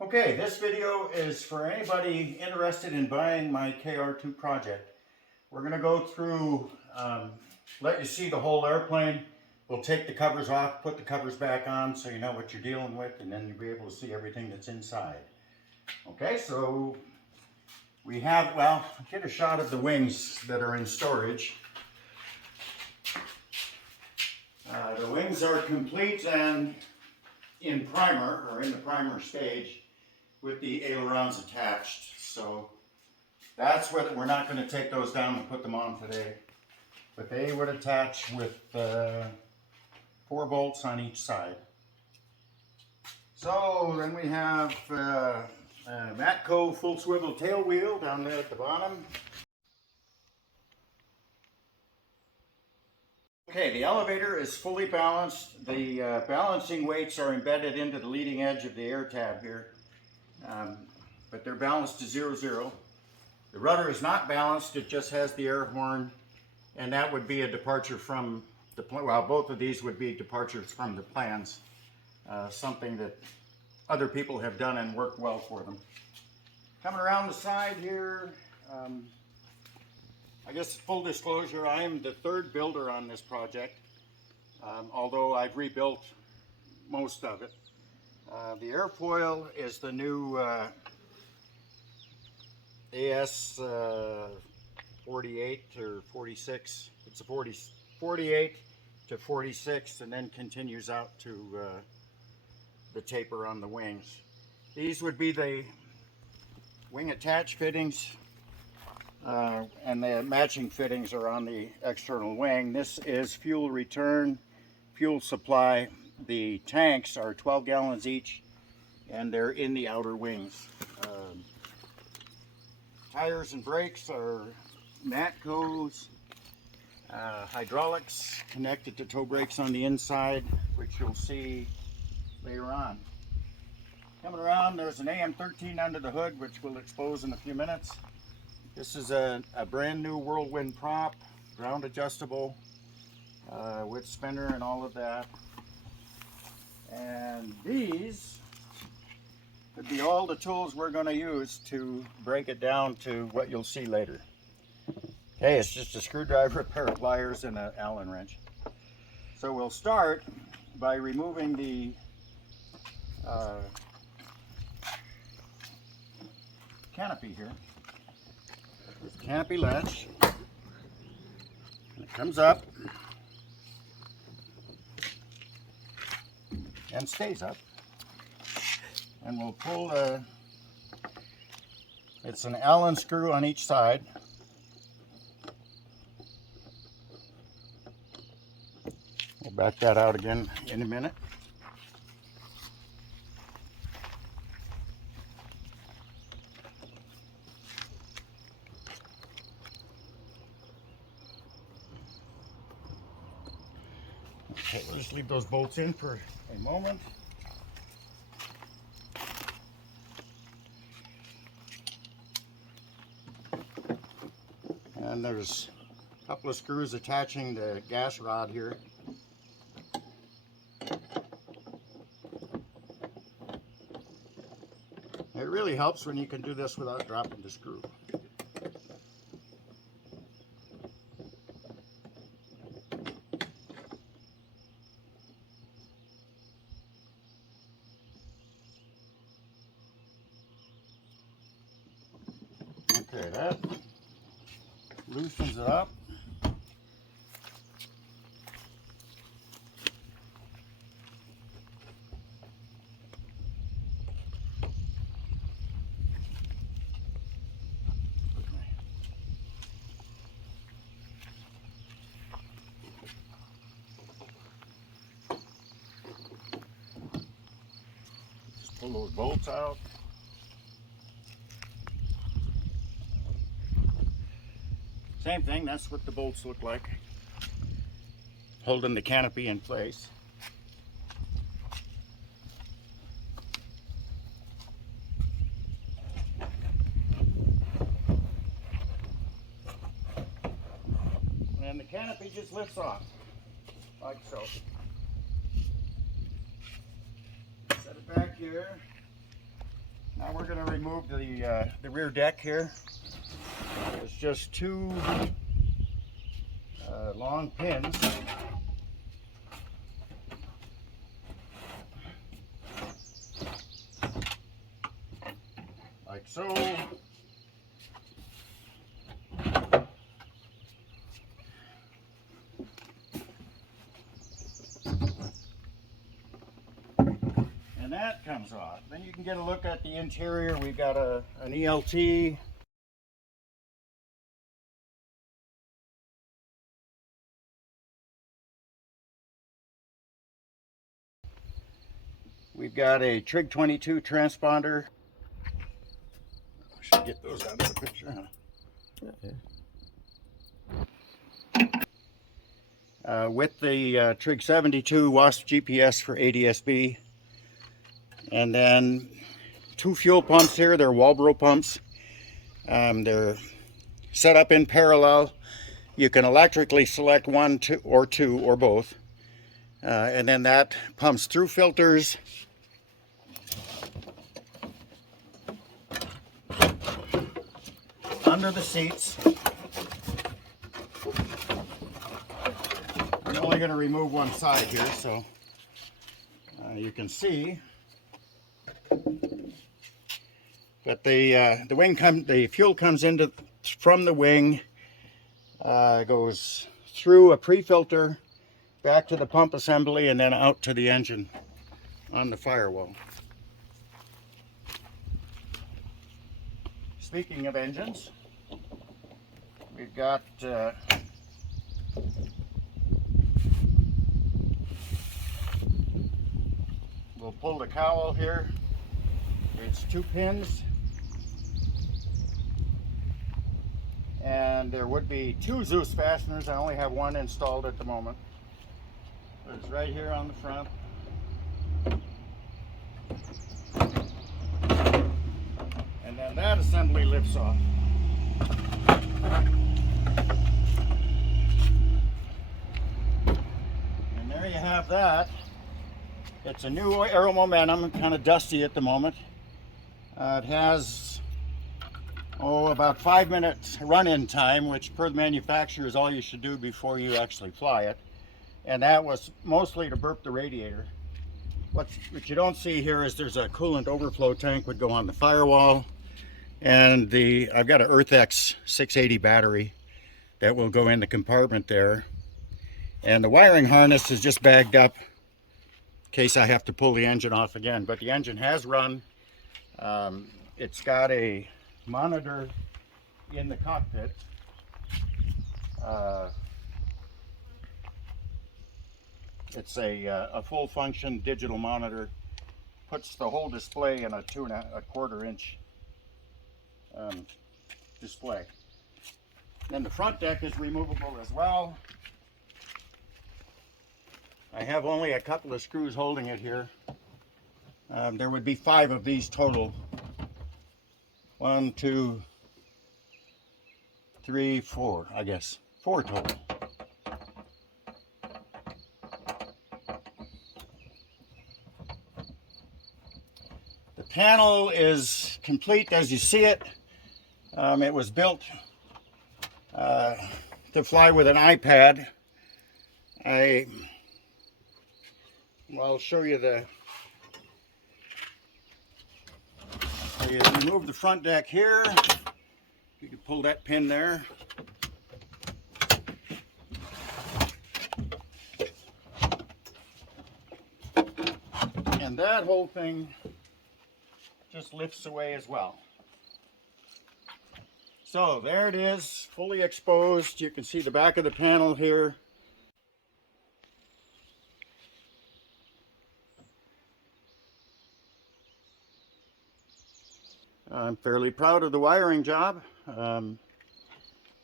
Okay, this video is for anybody interested in buying my KR2 project. We're going to go through, let you see the whole airplane. We'll take the covers off, put the covers back on so you know what you're dealing with, and then you'll be able to see everything that's inside. Okay, so we have, well, get a shot of the wings that are in storage. The wings are complete and in primer, or in the primer stage, with the ailerons attached. So that's what we're not going to take those down and put them on today. But they would attach with 4 bolts on each side. So then we have Matco full swivel tail wheel down there at the bottom. Okay, the elevator is fully balanced. The balancing weights are embedded into the leading edge of the air tab here. But they're balanced to 0, 0. The rudder is not balanced, it just has the air horn, and that would be a departure from the plan. Well, both of these would be departures from the plans, something that other people have done and worked well for them. Coming around the side here, I guess full disclosure, I am the 3rd builder on this project, although I've rebuilt most of it. The airfoil is the new AS 48 or 46. It's a 48 to 46 and then continues out to the taper on the wings. These would be the wing attach fittings, and the matching fittings are on the external wing. This is fuel return, fuel supply. The tanks are 12 gallons each, and they're in the outer wings. Tires and brakes are Matco's. Hydraulics connected to toe brakes on the inside, which you'll see later on. Coming around, there's an AM13 under the hood, which we'll expose in a few minutes. This is a brand new Whirlwind prop, ground adjustable, with spinner and all of that. And these would be all the tools we're going to use to break it down to what you'll see later. Okay, it's just a screwdriver, a pair of pliers, and an Allen wrench. So we'll start by removing the canopy here. There's the canopy latch. And it comes up and stays up. And we'll pull it's an Allen screw on each side. We'll back that out again in a minute. Okay, we'll just leave those bolts in for a moment. And there's a couple of screws attaching the gas rod here. It really helps when you can do this without dropping the screw. Okay, that loosens it up. Just pull those bolts out. Same thing, that's what the bolts look like, holding the canopy in place. And the canopy just lifts off, like so. Set it back here. Now we're going to remove the rear deck here. It's just two long pins. Like so. And that comes off. Then you can get a look at the interior. We've got an ELT. We've got a Trig 22 transponder. I should get those out of the picture, huh? Yeah. With the Trig 72 WASP GPS for ADSB. And then two fuel pumps here. They're Walbro pumps. They're set up in parallel. You can electrically select one, two, or both. And then that pumps through filters. Under the seats. I'm only going to remove one side here, so you can see. But the fuel comes from the wing, goes through a pre-filter, back to the pump assembly, and then out to the engine on the firewall. Speaking of engines, we've got we'll pull the cowl here. It's two pins, and there would be two Zeus fasteners. I only have one installed at the moment. It's right here on the front. And then that assembly lifts off. And there you have that. It's a new Aero Momentum, kind of dusty at the moment. It has about 5 minutes run-in time, which per the manufacturer is all you should do before you actually fly it. And that was mostly to burp the radiator. What you don't see here is there's a coolant overflow tank would go on the firewall, and I've got an EarthX 680 battery that will go in the compartment there. And the wiring harness is just bagged up in case I have to pull the engine off again. But the engine has run. It's got a monitor in the cockpit. It's a full function digital monitor. Puts the whole display in a 2¼ inch display. Then the front deck is removable as well. I have only a couple of screws holding it here. There would be 5 of these total. 1, 2, 3, 4, I guess. 4 total. The panel is complete as you see it. It was built to fly with an iPad. I'll show you you remove the front deck here. You can pull that pin there. And that whole thing just lifts away as well. So there it is, fully exposed. You can see the back of the panel here. I'm fairly proud of the wiring job.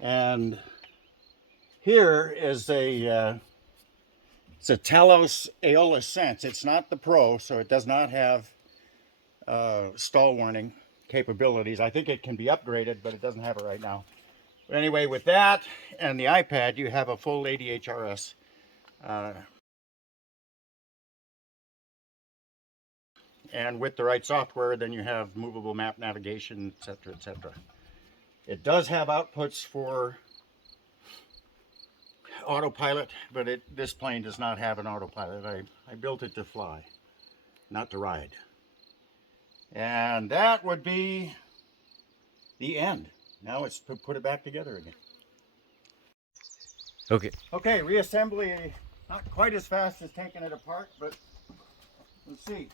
And here is it's a Talos Aeolus Sense. It's not the Pro, so it does not have stall warning capabilities. I think it can be upgraded, but it doesn't have it right now. But anyway, with that and the iPad, you have a full ADHRS. and with the right software, then you have movable map navigation, etc., etc. It does have outputs for autopilot, but this plane does not have an autopilot. I built it to fly, not to ride. And that would be the end. Now it's to put it back together again. Okay. Okay, reassembly, not quite as fast as taking it apart, but let's see.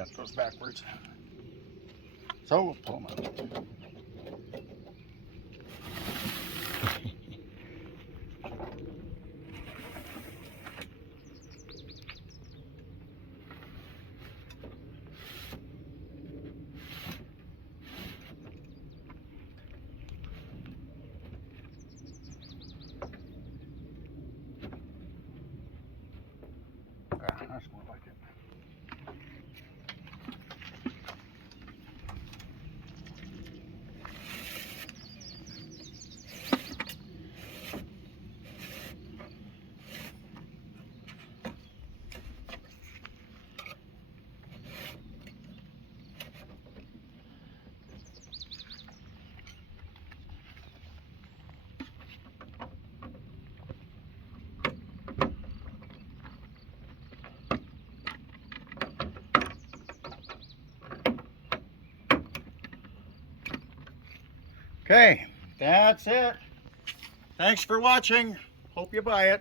got those backwards. So we'll pull them out. That's more like it. Okay, that's it. Thanks for watching. Hope you buy it.